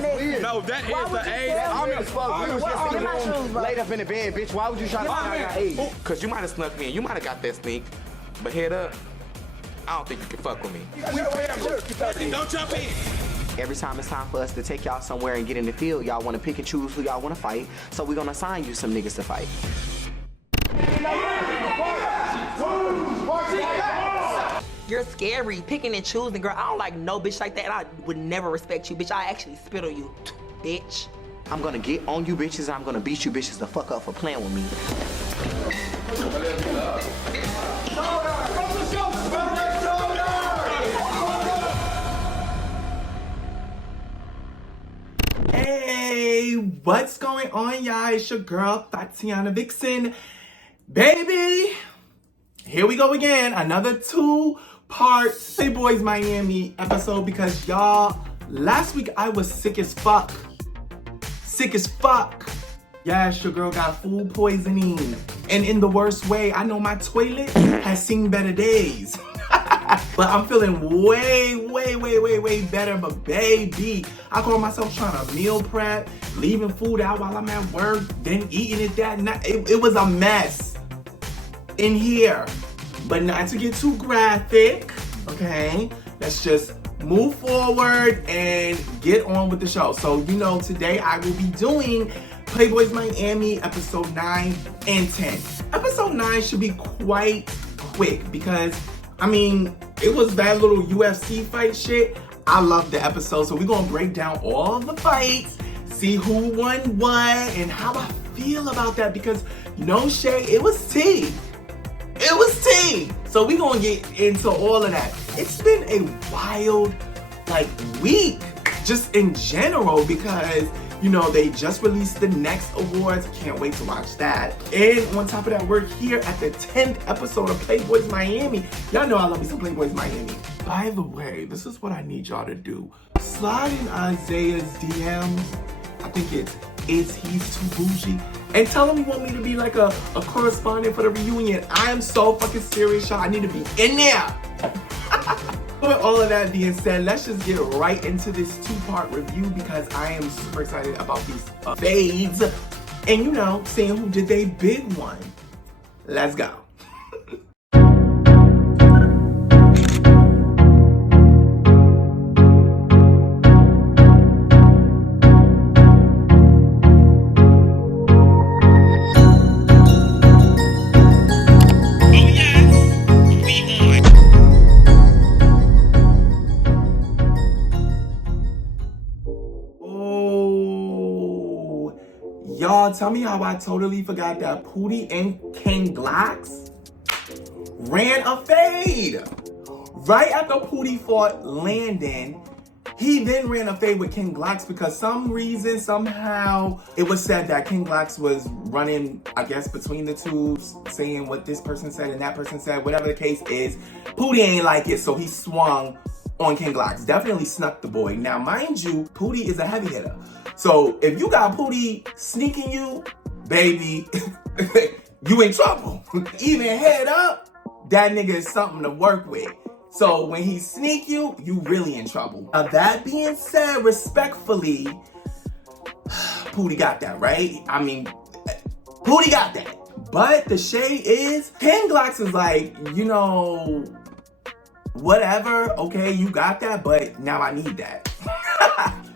nigga. No, that is the age. Laid up in the bed, bitch. Why would you try to find out I got AIDS? Cause you might have snuck me in. You might have got that sneak. But head up, I don't think you can fuck with me. Don't jump in. Every time it's time for us to take y'all somewhere and get in the field, y'all want to pick and choose who y'all want to fight. So we're gonna assign you some niggas to fight. You're scary, picking and choosing, girl. I don't like no bitch like that, and I would never respect you, bitch. I actually spit on you, bitch. I'm gonna get on you bitches, and I'm gonna beat you bitches the fuck up for playing with me. Hey, what's going on, y'all? It's your girl, Tatiana Vixen. Baby, here we go again. Another 2-part PlayBoys Miami episode because y'all, last week I was sick as fuck. Sick as fuck. Yes, your girl got food poisoning. And in the worst way, I know my toilet has seen better days. But I'm feeling way better. But baby, I call myself trying to meal prep, leaving food out while I'm at work, then eating it that night. It was a mess in here. But not to get too graphic, okay? Let's just move forward and get on with the show. So, you know, today I will be doing PlayBoys Miami episode 9 and 10. Episode 9 should be quite quick because, I mean, it was that little UFC fight shit. I love the episode. So we're going to break down all the fights, see who won what, and how I feel about that because, no shade, it was tea. It was tea. So we're going to get into all of that. It's been a wild, week, just in general, because, you know, they just released the next awards. Can't wait to watch that. And on top of that, we're here at the 10th episode of PlayBoys Miami. Y'all know I love me some PlayBoys Miami. By the way, this is what I need y'all to do. Slide in Isaiah's DMs. I think it's he's too bougie. And tell him you want me to be like a correspondent for the reunion. I am so fucking serious, y'all. I need to be in there. With all of that being said, let's just get right into this 2-part review because I am super excited about these fades. And you know, seeing who did they big one. Let's go. Y'all, tell me how I totally forgot that Pootie and King Glocks ran a fade. Right after Pootie fought Landon, he then ran a fade with King Glocks because some reason, somehow, it was said that King Glocks was running, I guess, between the two, saying what this person said and that person said. Whatever the case is, Pootie ain't like it, so he swung on King Glocks. Definitely snuck the boy. Now, mind you, Pootie is a heavy hitter. So if you got Pootie sneaking you, baby, you in trouble. Even head up, that nigga is something to work with. So when he sneak you, you really in trouble. Now that being said, respectfully, Pootie got that, right? I mean, Pootie got that. But the shade is, King Glocks is like, you know, whatever, okay, you got that, but now I need that.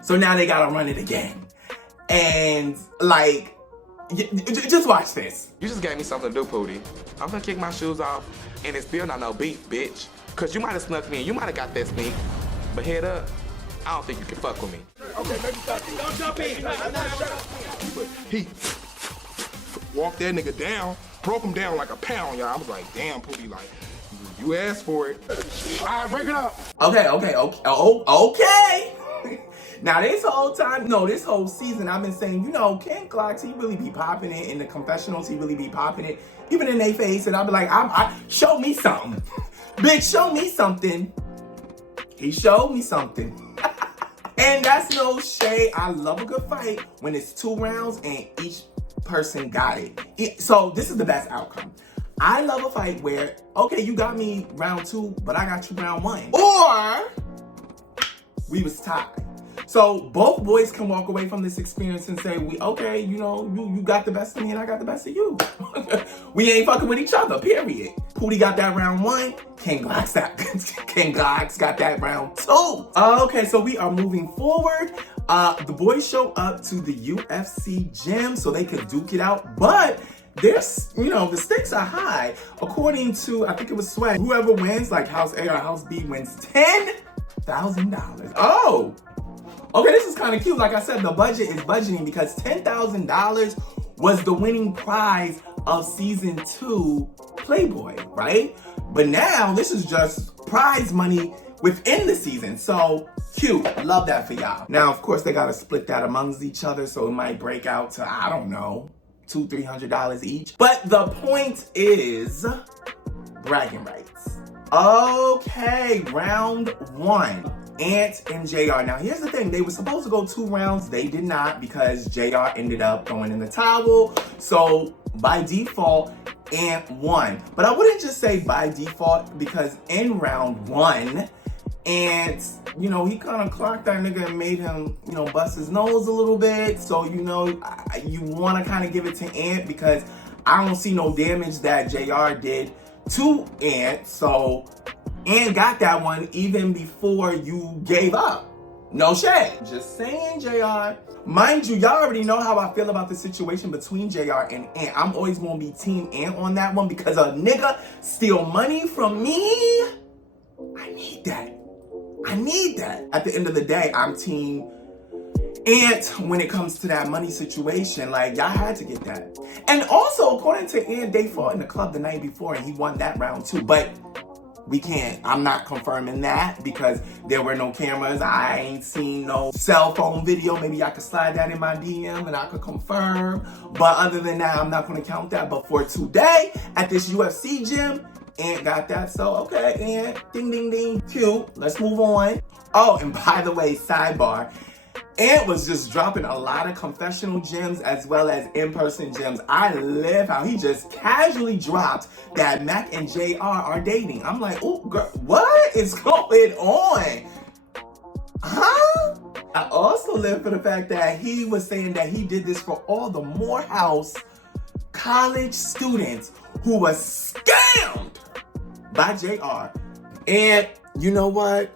So now they gotta run it again. And just watch this. You just gave me something to do, Pootie. I'm gonna kick my shoes off, and it's still not no beef, bitch. Cause you might have snuck me in, you might have got that sneak. But head up, I don't think you can fuck with me. Okay, maybe don't jump in. He walked that nigga down, broke him down like a pound, y'all. I was like, damn, Pootie, like, you asked for it. All right, break it up. Okay. Now this whole time, no, this whole season, I've been saying, you know, King Glocks, he really be popping it in the confessionals. He really be popping it, even in their face. And I'll be like, show me something. Bitch, show me something. He showed me something. And that's no shade. I love a good fight when it's 2 rounds and each person got it. So this is the best outcome. I love a fight where, okay, you got me round 2, but I got you round 1. Or we was tied. So both boys can walk away from this experience and say, okay, you know, you got the best of me and I got the best of you. We ain't fucking with each other, period. Pootie got that round 1. King Glocks got that round 2. Okay, so we are moving forward. The boys show up to the UFC gym so they could duke it out, but there's, you know, the stakes are high. According to, I think it was Swag, whoever wins, like House A or House B, wins $10,000. Oh, okay, this is kind of cute. Like I said, the budget is budgeting because $10,000 was the winning prize of season 2 Playboy, right? But now this is just prize money within the season. So cute, love that for y'all. Now, of course, they gotta split that amongst each other, so it might break out to, I don't know, $200-300 each. But the point is bragging rights. Okay, round 1. Ant and JR. Now, here's the thing. They were supposed to go 2 rounds. They did not because JR ended up throwing in the towel. So, by default, Ant won. But I wouldn't just say by default because in round 1, Ant, you know, he kind of clocked that nigga and made him, you know, bust his nose a little bit. So, you know, you want to kind of give it to Ant because I don't see no damage that JR did to Ant. So, Ant got that one even before you gave up. No shade. Just saying, JR. Mind you, y'all already know how I feel about the situation between JR and Ant. I'm always going to be team Ant on that one because a nigga steal money from me. I need that. I need that. At the end of the day, I'm team Ant when it comes to that money situation. Like, y'all had to get that. And also, according to Ant, they fought in the club the night before and he won that round too. But we can't. I'm not confirming that because there were no cameras. I ain't seen no cell phone video. Maybe I could slide that in my DM and I could confirm. But other than that, I'm not going to count that. But for today, at this UFC gym, Ant got that. So, okay, Ant. Ding, ding, ding. Cute. Let's move on. Oh, and by the way, sidebar. Ant was just dropping a lot of confessional gems as well as in-person gems. I love how he just casually dropped that Mac and JR are dating. I'm like, oh, girl, what is going on? Huh? I also live for the fact that he was saying that he did this for all the Morehouse college students who were scammed by JR. And you know what?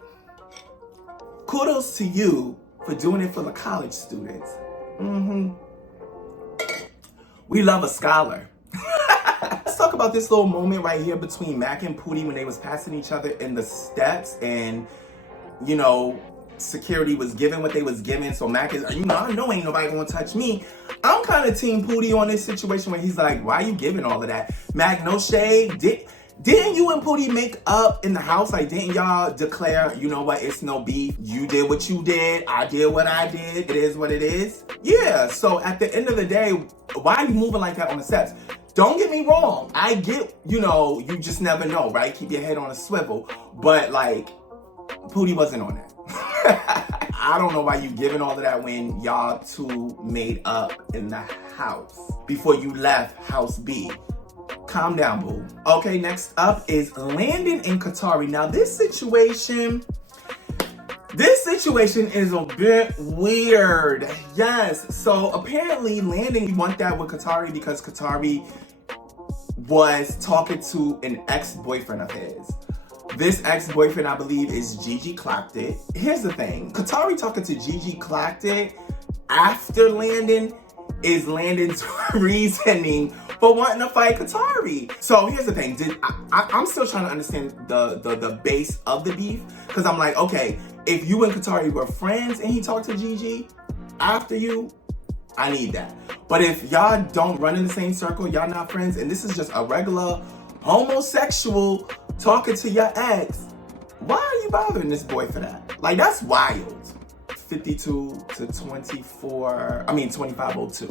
Kudos to you for doing it for the college students. We love a scholar. Let's talk about this little moment right here between Mac and Pootie when they was passing each other in the steps and, you know, security was giving what they was giving. So Mac is, you know, I know ain't nobody gonna touch me. I'm kind of team Pootie on this situation where he's like, why are you giving all of that? Mac, no shade. Didn't you and Pootie make up in the house? Like, didn't y'all declare, you know what, it's no beef. You did what you did. I did what I did. It is what it is. Yeah, so at the end of the day, why are you moving like that on the steps? Don't get me wrong. I get, you know, you just never know, right? Keep your head on a swivel. But, like, Pootie wasn't on that. I don't know why you giving all of that when y'all two made up in the house before you left House B. Calm down, boo. Okay, next up is Landon and Qatari. Now, this situation is a bit weird. Yes, so apparently Landon want that with Qatari because Qatari was talking to an ex-boyfriend of his. This ex-boyfriend, I believe, is Gigi Clocked It. Here's the thing. Qatari talking to Gigi Clocked It after Landon is Landon's reasoning for wanting to fight Qatari. So here's the thing. I'm still trying to understand the base of the beef. Because I'm like, okay, if you and Qatari were friends and he talked to Gigi after you, I need that. But if y'all don't run in the same circle, y'all not friends, and this is just a regular homosexual talking to your ex, why are you bothering this boy for that? Like, that's wild. 52 to 24, I mean 2502.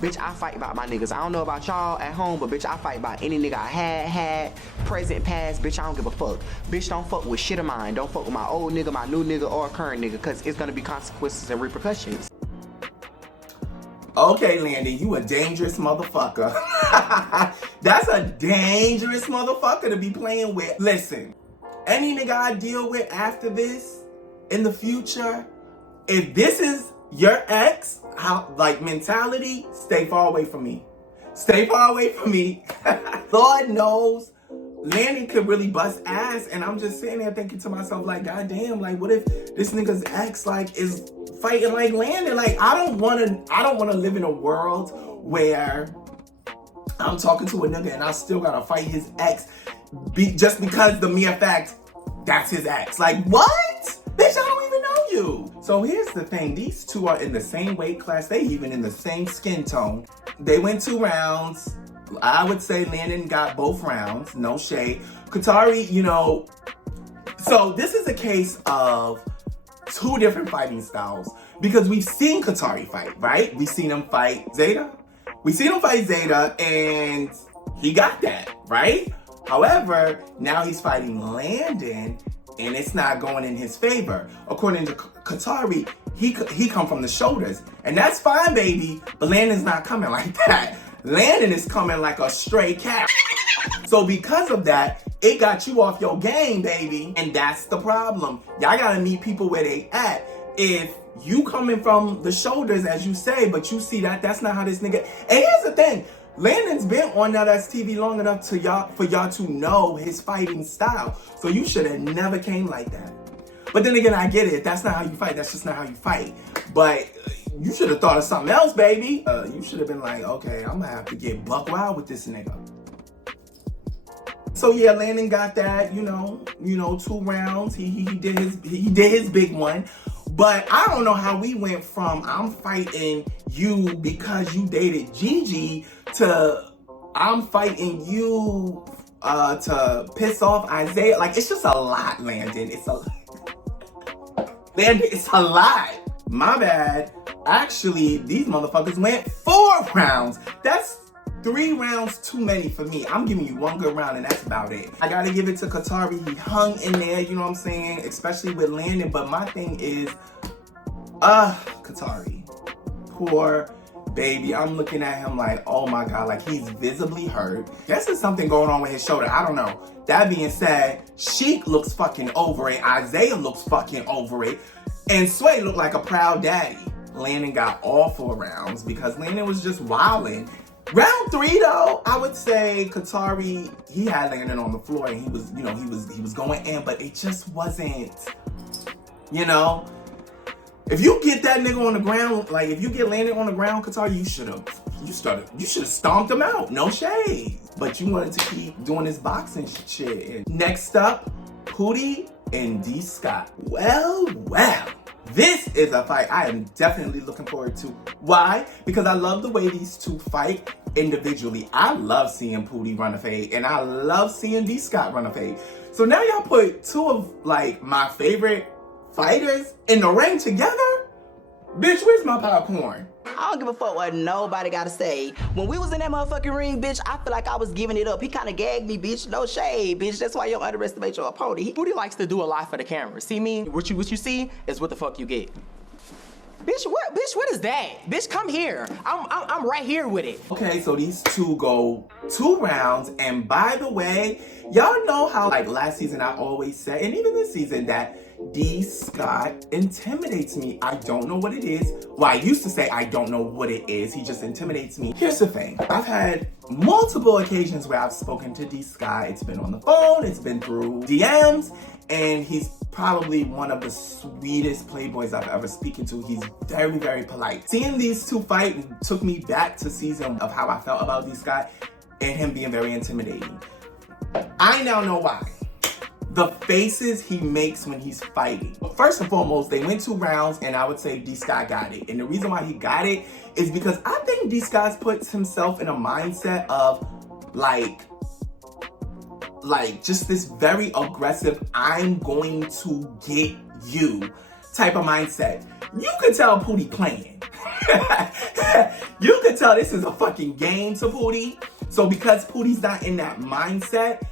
Bitch, I fight about my niggas. I don't know about y'all at home, but bitch, I fight about any nigga I had, present, past. Bitch, I don't give a fuck. Bitch, don't fuck with shit of mine. Don't fuck with my old nigga, my new nigga, or current nigga, because it's gonna be consequences and repercussions. Okay, Landon, you a dangerous motherfucker. That's a dangerous motherfucker to be playing with. Listen, any nigga I deal with after this, in the future, if this is your ex, mentality, stay far away from me. Stay far away from me. Lord knows Landon could really bust ass, and I'm just sitting there thinking to myself, like, God damn, like, what if this nigga's ex, like, is fighting like Landon? Like, I don't wanna live in a world where I'm talking to a nigga and I still gotta fight his ex just because the mere fact that's his ex. Like, what? Bitch, I don't even know you. So here's the thing. These two are in the same weight class. They even in the same skin tone. They went 2 rounds. I would say Landon got both rounds. No shade. Qatari, you know. So this is a case of 2 different fighting styles. Because we've seen Qatari fight, right? We've seen him fight Zeta. We seen him fight Zeta and he got that, right? However, now he's fighting Landon and it's not going in his favor. According to Qatari, he come from the shoulders. And that's fine, baby, but Landon's not coming like that. Landon is coming like a stray cat. So because of that, it got you off your game, baby. And that's the problem. Y'all gotta meet people where they at. If you coming from the shoulders, as you say, but you see that's not how this nigga. And here's the thing. Landon's been on NowThatsTV long enough for y'all to know his fighting style. So you should have never came like that. But then again, I get it. That's not how you fight. That's just not how you fight. But you should have thought of something else, baby. You should have been like, okay, I'm gonna have to get buck wild with this nigga. So yeah, Landon got that, you know, 2 rounds. He did his big one. But I don't know how we went from I'm fighting you because you dated Gigi to I'm fighting you to piss off Isaiah. Like, it's just a lot, Landon. Landon, it's a lot. My bad. Actually, these motherfuckers went 4 rounds. That's 3 rounds too many for me. I'm giving you 1 good round and that's about it. I gotta give it to Qatari. He hung in there, you know what I'm saying? Especially with Landon. But my thing is, Qatari. Poor baby. I'm looking at him like, oh my God, like he's visibly hurt. Guess there's something going on with his shoulder. I don't know. That being said, Sheik looks fucking over it. Isaiah looks fucking over it. And Sway looked like a proud daddy. Landon got all 4 rounds because Landon was just wilding. Round 3 though, I would say Qatari, he had Landon on the floor and he was, he was going in, but it just wasn't, if you get that nigga on the ground, like if you get Landon on the ground, Qatari, you should have stomped him out. No shade. But you wanted to keep doing this boxing shit. And next up, Pootie and D Scott. Well. This is a fight I am definitely looking forward to. Why? Because I love the way these two fight individually. I love seeing Pootie run a fade, and I love seeing D Scott run a fade. So now y'all put 2 of like my favorite fighters in the ring together? Bitch, where's my popcorn? I don't give a fuck what nobody gotta say. When we was in that motherfucking ring, bitch, I feel like I was giving it up. He kind of gagged me, bitch. No shade, bitch. That's why you don't underestimate your opponent. Pootie likes to do a lot for the camera. See me? What you see is what the fuck you get. Bitch, what is that? Bitch, come here. I'm right here with it. Okay, so these 2 go 2 rounds, and by the way, y'all know how like last season I always said, and even this season, that D Scott intimidates me. I don't know what it is. Well, I used to say I don't know what it is. He just intimidates me. Here's the thing. I've had multiple occasions where I've spoken to D Scott. It's been on the phone, it's been through DMs, and he's probably one of the sweetest playboys I've ever spoken to. He's very, very polite. Seeing these 2 fight took me back to season of how I felt about D Scott and him being very intimidating. I now know why. The faces he makes when he's fighting. First and foremost, they went 2 rounds, and I would say D Scott got it. And the reason why he got it is because I think D Scott puts himself in a mindset of like just this very aggressive, I'm going to get you type of mindset. You could tell Pootie playing. You could tell this is a fucking game to Pootie. So because Pootie's not in that mindset,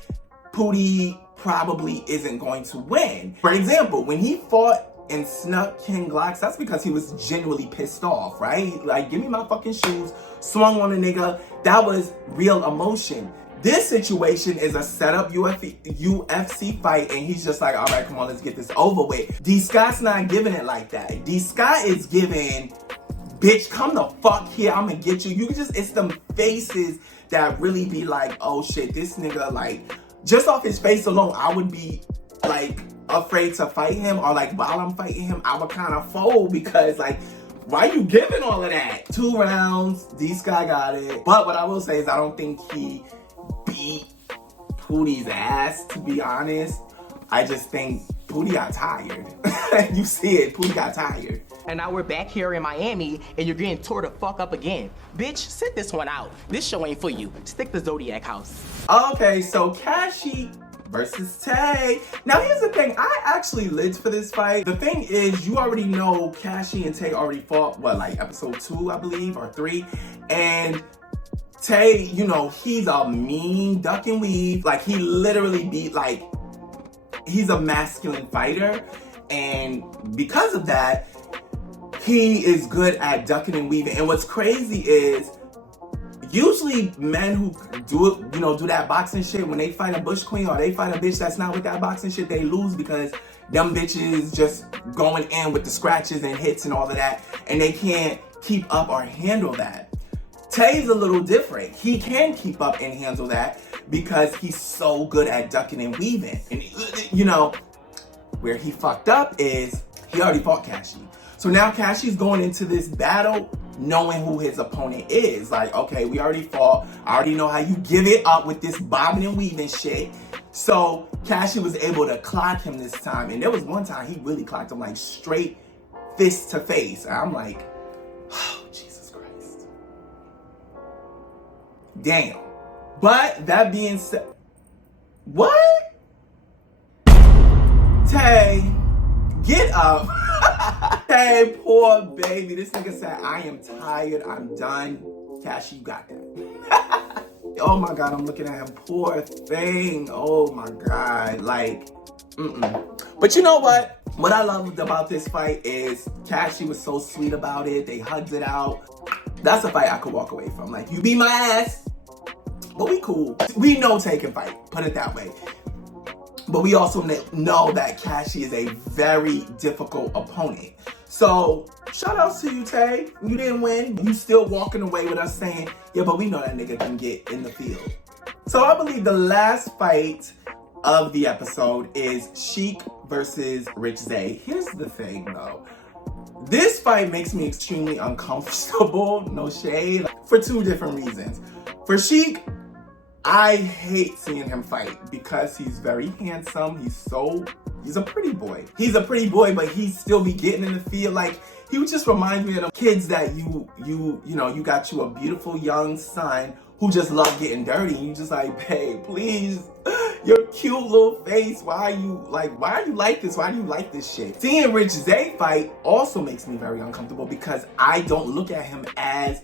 Pootie probably isn't going to win. For example, when he fought and snuck King Glocks, that's because he was genuinely pissed off, right? Like, give me my fucking shoes, swung on a nigga. That was real emotion. This situation is a setup UFC fight, and he's just like, all right, come on, let's get this over with. D. Scott's not giving it like that. D. Scott is giving, bitch, come the fuck here, I'm gonna get you. It's them faces that really be like, oh shit, this nigga, like, just off his face alone, I would be like afraid to fight him, or like while I'm fighting him, I would kind of fold because like, why you giving all of that? 2 rounds, D. Scott got it. But what I will say is I don't think he beat Pootie's ass, to be honest. I just think Pootie got tired. You see it, Pootie got tired. And now we're back here in Miami, and you're getting tore the fuck up again. Bitch, sit this one out. This show ain't for you. Stick to Zodiac House. Okay, so Cashy versus Tay. Now here's the thing, I actually lived for this fight. The thing is, you already know Cashy and Tay already fought, what, like episode 2, I believe, or 3, and Tay, you know, he's a mean duck and weave. Like, he literally beat, like, he's a masculine fighter, and because of that, he is good at ducking and weaving. And what's crazy is, usually men who do that boxing shit, when they fight a bush queen or they fight a bitch that's not with that boxing shit, they lose because them bitches just going in with the scratches and hits and all of that, and they can't keep up or handle that. Tay's a little different. He can keep up and handle that because he's so good at ducking and weaving. And you know, where he fucked up is he already fought Cashy. So now Cashy's going into this battle knowing who his opponent is. Like, okay, we already fought. I already know how you give it up with this bobbing and weaving shit. So Cashy was able to clock him this time. And there was one time he really clocked him, like straight fist to face. And I'm like, oh, Jesus Christ. Damn. But that being said, what? Tay, get up. Hey, poor baby. This nigga said, I am tired. I'm done. Cashy, you got that. Oh my God, I'm looking at him. Poor thing. Oh my God. Like, But you know what? What I loved about this fight is Cashy was so sweet about it. They hugged it out. That's a fight I could walk away from. Like, you beat my ass, but we cool. We know Tay can fight. Put it that way. But we also know that Cashy is a very difficult opponent. So, shout outs to you, Tay. You didn't win. You still walking away with us saying, yeah, but we know that nigga can get in the field. So I believe the last fight of the episode is Sheik versus Rich Zay. Here's the thing, though. This fight makes me extremely uncomfortable, no shade, for 2 different reasons. For Sheik, I hate seeing him fight because he's very handsome. He's a pretty boy. He's a pretty boy, but he still be getting in the field. Like, he just reminds me of the kids that you got you a beautiful young son who just love getting dirty. And you just like, babe, please, your cute little face. Why are you like this? Why do you like this shit? Seeing Rich Zay fight also makes me very uncomfortable because I don't look at him as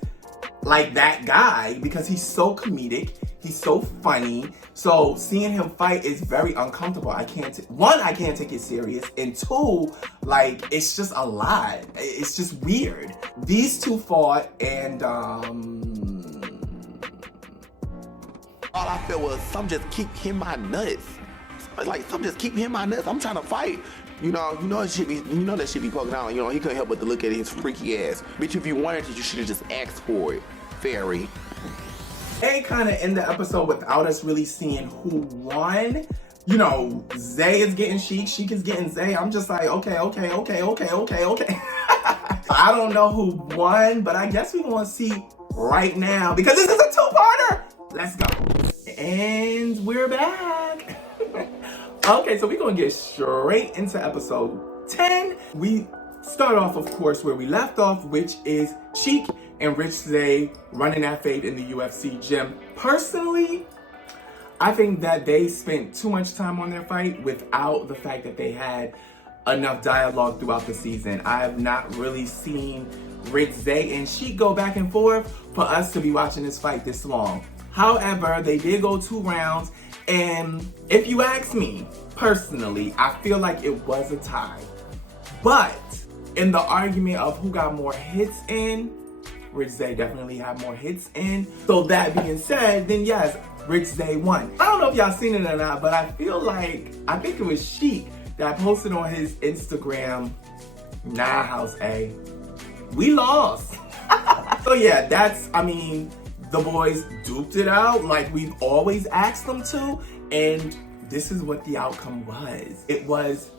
like that guy because he's so comedic. He's so funny. So seeing him fight is very uncomfortable. I can't take it serious. And 2, like, it's just a lot. It's just weird. These 2 fought and all I felt was some just keep hitting my nuts. Like, some just keep hitting my nuts. I'm trying to fight. You know that shit be poking out. You know, he couldn't help but to look at his freaky ass. Bitch, if you wanted it, you should have just asked for it. Fairy. They kind of end the episode without us really seeing who won. You know, Zay is getting Sheik, Sheik is getting Zay. I'm just like, okay. I don't know who won, but I guess we're gonna see right now because this is a 2-parter. Let's go. And we're back. Okay, so we're gonna get straight into episode 10. We start off, of course, where we left off, which is Sheik and Rich Zay running that fade in the UFC gym. Personally, I think that they spent too much time on their fight without the fact that they had enough dialogue throughout the season. I have not really seen Rich Zay and Sheik go back and forth for us to be watching this fight this long. However, they did go 2 rounds, and if you ask me, personally, I feel like it was a tie. But in the argument of who got more hits in, Rich Zay definitely had more hits. And so that being said, then yes, Rich Zay won. I don't know if y'all seen it or not, but I feel like, I think it was Sheik that posted on his Instagram, nah, House A, we lost. So yeah, that's, I mean, the boys duped it out like we've always asked them to, and this is what the outcome was. It was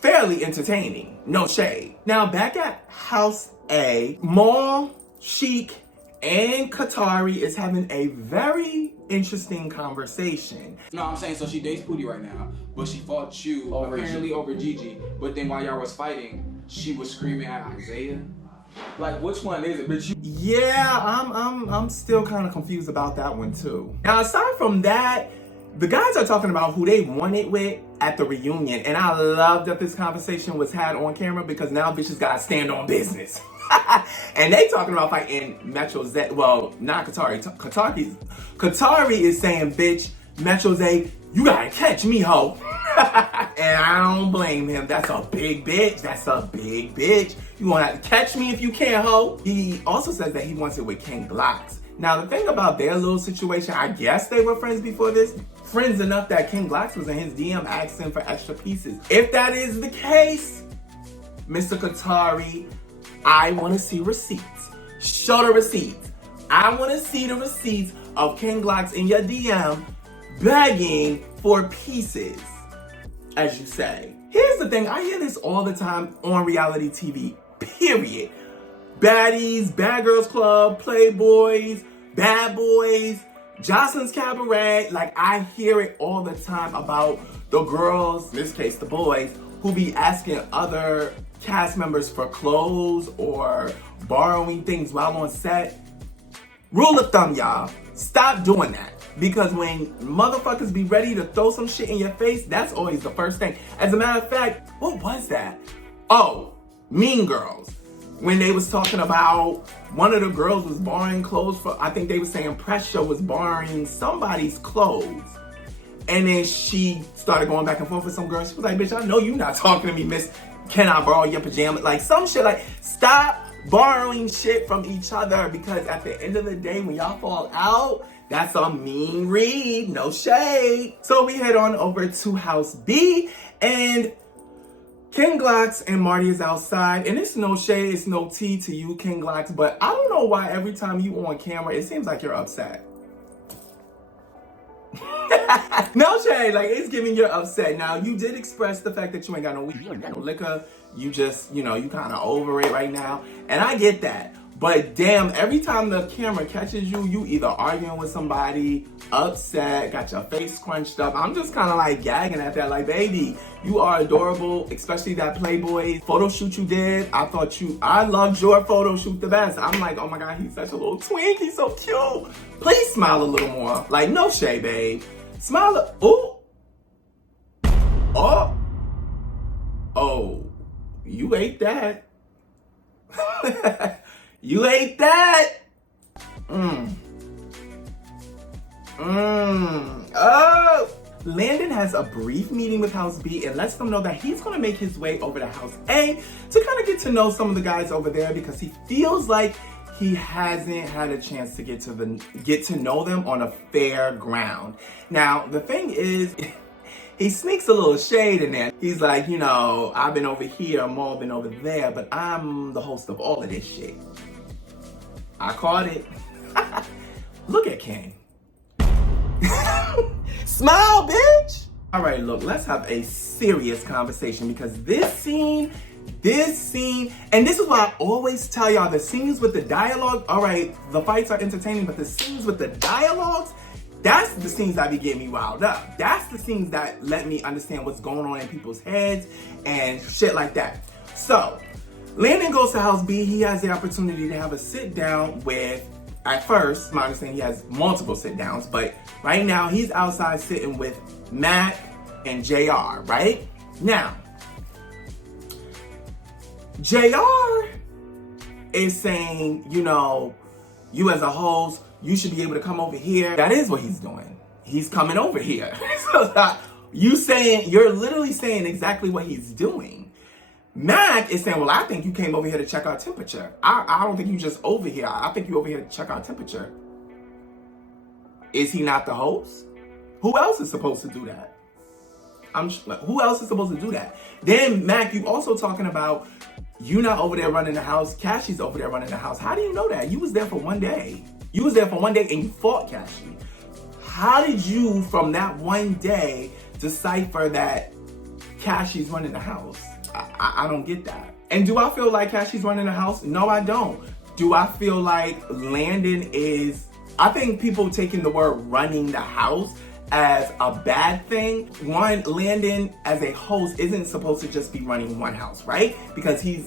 fairly entertaining, no shade. Now back at House A, Maul, Sheik, and Qatari is having a very interesting conversation. No, I'm saying, so she dates Pootie right now, but she fought you apparently over Gigi, but then while y'all was fighting, she was screaming at Isaiah. Like, which one is it, bitch? Yeah, I'm still kind of confused about that one too. Now, aside from that, the guys are talking about who they wanted with at the reunion, and I love that this conversation was had on camera because now bitches gotta stand on business. And they talking about fighting Metro Zay. Well, not Qatari. Qatari is saying, bitch, Metro Zay, you gotta catch me, ho. And I don't blame him. That's a big bitch. That's a big bitch. You gonna have to catch me if you can, ho. He also says that he wants it with King Glocks. Now, the thing about their little situation, I guess they were friends before this. Friends enough that King Glocks was in his DM asking for extra pieces. If that is the case, Mr. Qatari, I want to see receipts. Show the receipts. I want to see the receipts of King Glocks in your DM begging for pieces, as you say. Here's the thing, I hear this all the time on reality TV, period. Baddies, Bad Girls Club, Playboys, Bad Boys, Jocelyn's Cabaret. Like, I hear it all the time about the girls, in this case the boys, who be asking other cast members for clothes or borrowing things while on set. Rule of thumb, y'all, stop doing that. Because when motherfuckers be ready to throw some shit in your face, that's always the first thing. As a matter of fact, what was that? Oh, Mean Girls. When they was talking about one of the girls was borrowing clothes for, I think they were saying Pressure was borrowing somebody's clothes. And then she started going back and forth with some girl. She was like, bitch, I know you not talking to me, miss. Can I borrow your pajamas? Like some shit, like stop borrowing shit from each other, because at the end of the day, when y'all fall out, that's a mean read, no shade. So we head on over to House B, and King Glocks and Marty is outside, and it's no shade, it's no tea to you, King Glocks, but I don't know why every time you on camera, it seems like you're upset. No shade, like it's giving you're upset. Now, you did express the fact that you ain't got no weed, you ain't got no liquor, you just, you know, you kind of over it right now, and I get that. But damn, every time the camera catches you, you either arguing with somebody, upset, got your face scrunched up. I'm just kind of like gagging at that, like, baby, you are adorable, especially that Playboy photo shoot you did. I loved your photo shoot the best. I'm like, oh my God, he's such a little twink, he's so cute. Please smile a little more. Like, no shade, babe. Smile, ooh. Oh. Oh, you ate that. You ate that. Oh. Landon has a brief meeting with House B and lets them know that he's gonna make his way over to House A to kind of get to know some of the guys over there, because he feels like he hasn't had a chance to get to know them on a fair ground. Now, the thing is, he sneaks a little shade in there. He's like, you know, I've been over here, Maul been over there, but I'm the host of all of this shit. I caught it. Look at King. Smile, bitch. All right, look, let's have a serious conversation, because this scene, and this is why I always tell y'all, the scenes with the dialogue, all right, the fights are entertaining, but the scenes with the dialogues, that's the scenes that be getting me riled up. That's the scenes that let me understand what's going on in people's heads and shit like that. So, Landon goes to House B. He has the opportunity to have a sit down with, at first, my understanding, he has multiple sit downs, but right now he's outside sitting with Matt and JR, right? Now, JR is saying, you know, you as a host, you should be able to come over here. That is what he's doing. He's coming over here. So you're literally saying exactly what he's doing. Mac is saying, well, I think you came over here to check our temperature. I don't think you just over here. I think you over here to check our temperature. Is he not the host? Who else is supposed to do that? Who else is supposed to do that? Then, Mac, you also talking about you not over there running the house. Cassie's over there running the house. How do you know that? You was there for 1 day. You was there for 1 day and you fought Cassie. How did you, from that 1 day, decipher that Cassie's running the house? I don't get that. And do I feel like Cassie's running the house? No, I don't. Do I feel like Landon is... I think people taking the word running the house as a bad thing. One, Landon as a host isn't supposed to just be running one house, right? Because he's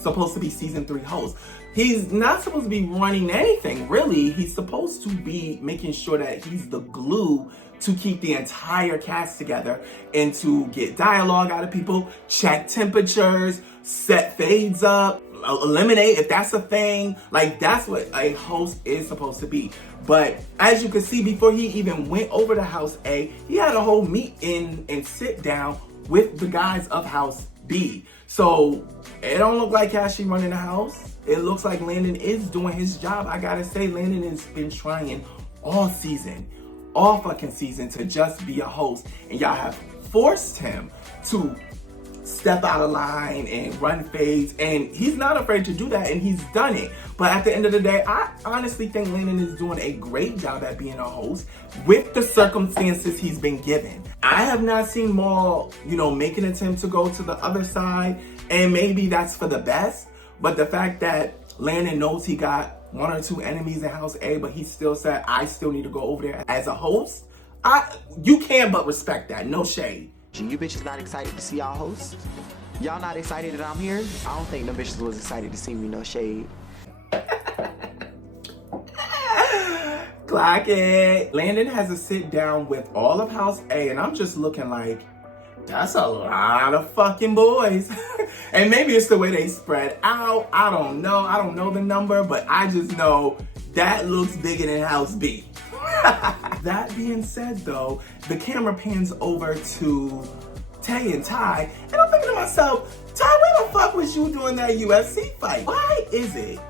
supposed to be season 3 host. He's not supposed to be running anything, really. He's supposed to be making sure that he's the glue to keep the entire cast together and to get dialogue out of people, check temperatures, set fades up, eliminate if that's a thing. Like, that's what a host is supposed to be. But as you can see, before he even went over to House A, he had a whole meet in and sit down with the guys of House B. So it don't look like Cassie running the house. It looks like Landon is doing his job. I gotta say, Landon has been trying all fucking season to just be a host. And y'all have forced him to step out of line and run fades. And he's not afraid to do that, and he's done it. But at the end of the day, I honestly think Landon is doing a great job at being a host with the circumstances he's been given. I have not seen Maul, make an attempt to go to the other side, and maybe that's for the best. But the fact that Landon knows he got 1 or 2 enemies in House A, but he still said, I still need to go over there as a host, you can't but respect that. No shade. You bitches not excited to see y'all hosts? Y'all not excited that I'm here? I don't think them bitches was excited to see me, no shade. Clock it. Landon has a sit down with all of House A, and I'm just looking like, that's a lot of fucking boys. And maybe it's the way they spread out. I don't know. I don't know the number, but I just know that looks bigger than House B. That being said, though, the camera pans over to Tay and Ty, and I'm thinking to myself, Ty, where the fuck was you doing that UFC fight? Why is it?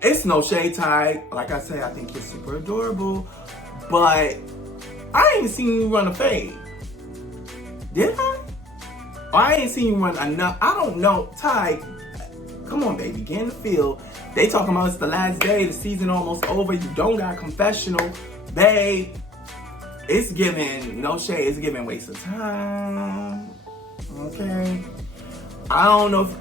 It's no shade, Ty. Like I said, I think you're super adorable, but I ain't seen you run a fade. Did I? Or I ain't seen you run enough. I don't know. Ty, come on, baby. Get in the field. They talking about it's the last day. The season almost over. You don't got confessional. Babe, it's giving, no shade, it's giving waste of time. Okay? I don't know if...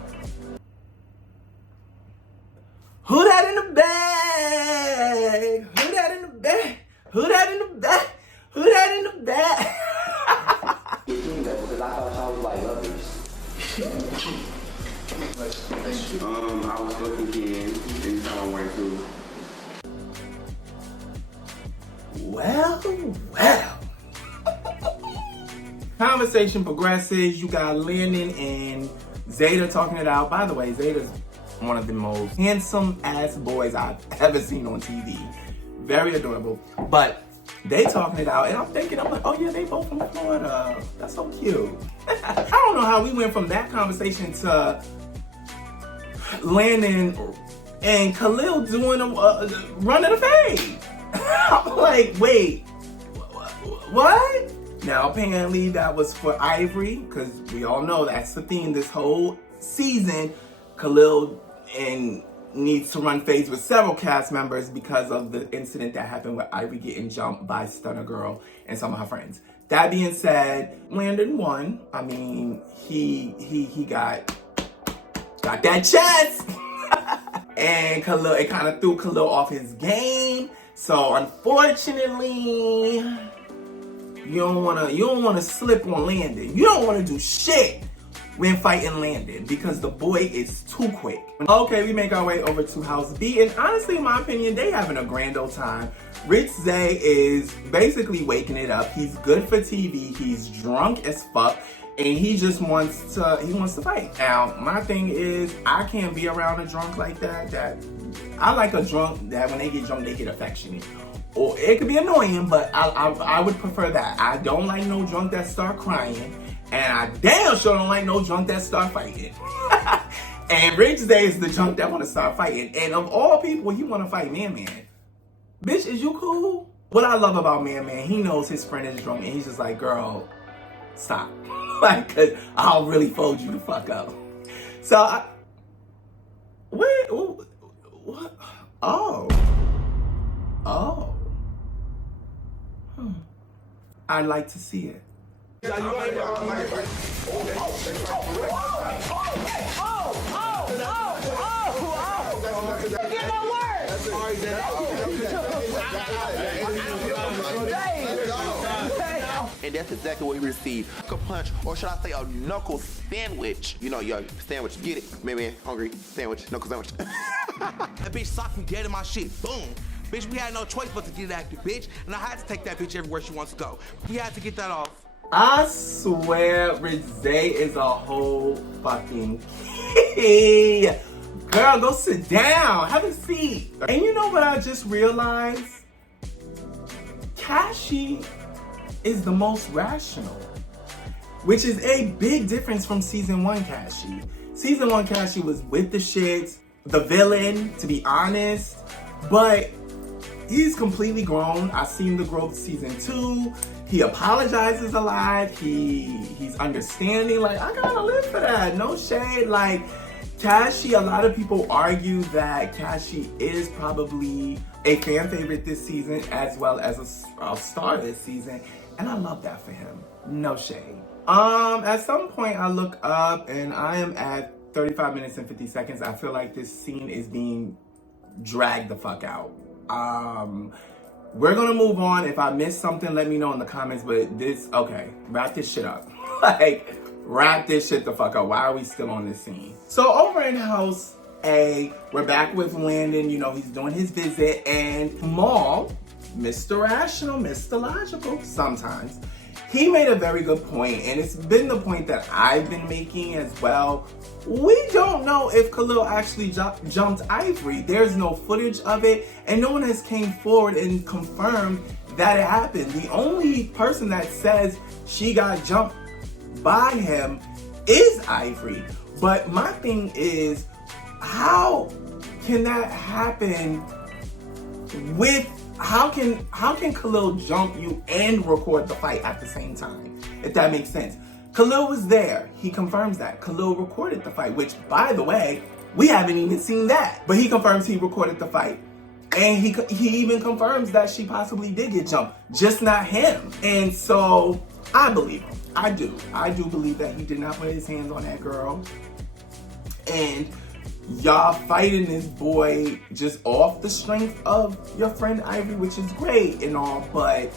Who that in the bag? Who that in the bag? Who that in the bag? Who that in the bag? Because I thought y'all was like others. I was looking in, anytime I went through. Well. Conversation progresses. You got Landon and Zeta talking it out. By the way, Zeta's one of the most handsome ass boys I've ever seen on TV. Very adorable. But they talking it out, and I'm like, oh yeah, they both from Florida. That's so cute. I don't know how we went from that conversation to Landon and Khalil doing running a fade. I'm like, wait, what? Now apparently that was for Ivory, because we all know that's the theme this whole season. Khalil needs to run fades with several cast members because of the incident that happened with Ivory getting jumped by Stunner Girl and some of her friends. That being said, Landon won. I mean, he got that chest. And Khalil, it kind of threw Khalil off his game. So unfortunately, you don't wanna slip on Landon. You don't wanna do shit when fighting Landon because the boy is too quick. Okay, we make our way over to House B, and honestly, in my opinion, they having a grand old time. Rich Zay is basically waking it up. He's good for TV. He's drunk as fuck, and he just wants to fight. Now, my thing is, I can't be around a drunk like that. I like a drunk that when they get drunk, they get affectionate. Or it could be annoying, but I would prefer that. I don't like no drunk that start crying. And I damn sure don't like no drunk that start fighting. And Rich Day is the drunk that want to start fighting. And of all people, he want to fight Man Man. Bitch, is you cool? What I love about Man Man, he knows his friend is drunk and he's just like, girl, stop. Like, cause I'll really fold you the fuck up. So, what? Oh. I'd like to see it. And that's exactly what he received. A punch, or should I say a knuckle sandwich. You know, your sandwich, get it? Man, hungry, sandwich, knuckle sandwich. That bitch socked me dead in my shit, boom. Bitch, we had no choice but to get active, bitch. And I had to take that bitch everywhere she wants to go. We had to get that off. I swear Rizze is a whole fucking key. Girl, go sit down, have a seat. And you know what I just realized? Kashi is the most rational, which is a big difference from season 1 Kashi. Season 1 Kashi was with the shits, the villain, to be honest, but he's completely grown. I've seen the growth season 2. He apologizes a lot. He's understanding. Like, I gotta live for that. No shade. Like, Kashi, a lot of people argue that Kashi is probably a fan favorite this season as well as a star this season. And I love that for him. No shade. At some point I look up and I am at 35 minutes and 50 seconds. I feel like this scene is being dragged the fuck out. We're gonna move on. If I missed something, let me know in the comments, but okay, wrap this shit up. Like, wrap this shit the fuck up. Why are we still on this scene? So over in house A, we're back with Landon. You know, he's doing his visit, and Maul, Mr. Rational, Mr. Logical, sometimes, he made a very good point, and it's been the point that I've been making as well. We don't know if Khalil actually jumped Ivory. There's no footage of it, and no one has came forward and confirmed that it happened. The only person that says she got jumped by him is Ivory. But my thing is, how can that happen with, how can Khalil jump you and record the fight at the same time? If that makes sense. Khalil was there. He confirms that. Khalil recorded the fight, which, by the way, we haven't even seen that. But he confirms he recorded the fight. And he even confirms that she possibly did get jumped, just not him. And so, I believe him. I do. I do believe that he did not put his hands on that girl. And y'all fighting this boy just off the strength of your friend Ivory, which is great and all, but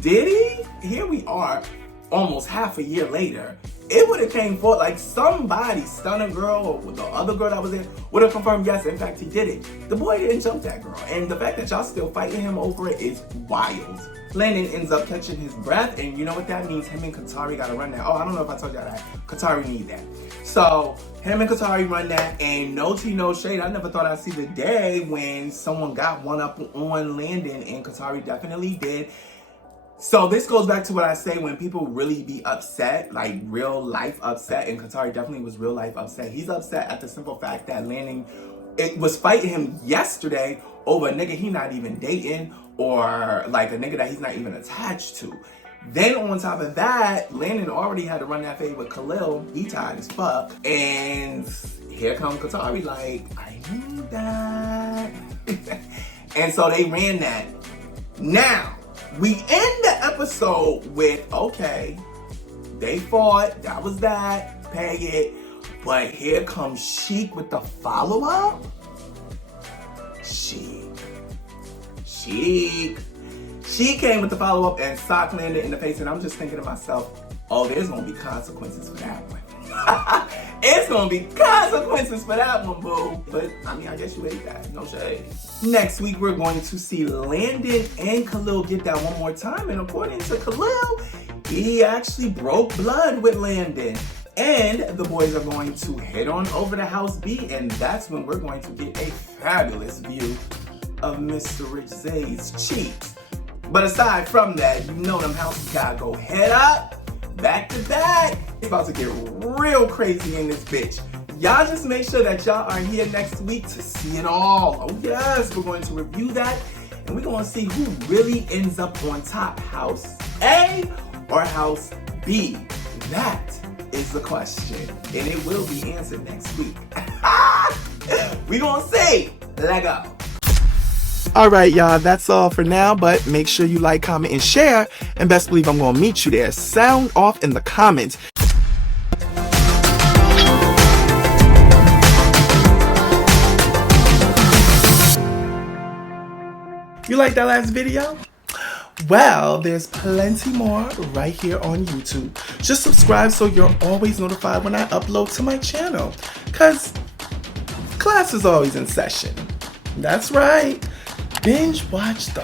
did he? Here we are, almost half a year later. It would have came forth, like somebody, Stunner Girl or the other girl that was there, would have confirmed, yes, in fact, he did it. The boy didn't jump that girl. And the fact that y'all still fighting him over it is wild. Landon ends up catching his breath, and you know what that means? Him and Qatari gotta run that. Oh, I don't know if I told y'all that. Qatari need that. So, him and Qatari run that, and no tea, no shade. I never thought I'd see the day when someone got one up on Landon, and Qatari definitely did. So this goes back to what I say when people really be upset, like real life upset, and Qatari definitely was real life upset. He's upset at the simple fact that Landon was fighting him yesterday over a nigga he not even dating, or like a nigga that he's not even attached to. Then on top of that, Landon already had to run that fade with Khalil. He tired as fuck. And here come Qatari like, I need that. And so they ran that. Now, we end the episode with, okay, they fought, that was that, pay it. But here comes Sheik with the follow-up. She came with the follow-up and socked Landon in the face, and I'm just thinking to myself, oh, there's gonna be consequences for that one. It's gonna be consequences for that one, boo. But, I mean, I guess you ate that, no shade. Next week, we're going to see Landon and Khalil get that one more time, and according to Khalil, he actually broke blood with Landon. And the boys are going to head on over to House B, and that's when we're going to get a fabulous view of Mr. Rizze's cheeks. But aside from that, you know them houses gotta go head up, back to back. It's about to get real crazy in this bitch. Y'all just make sure that y'all are here next week to see it all. Oh yes, we're going to review that, and we're going to see who really ends up on top, House A or House B. That is the question, and it will be answered next week. We gonna see. Let go. All right, y'all, that's all for now, but make sure you like, comment, and share, and best believe I'm gonna meet you there. Sound off in the comments. You like that last video? Well, there's plenty more right here on YouTube. Just subscribe so you're always notified when I upload to my channel. Cause class is always in session. That's right. Binge watch the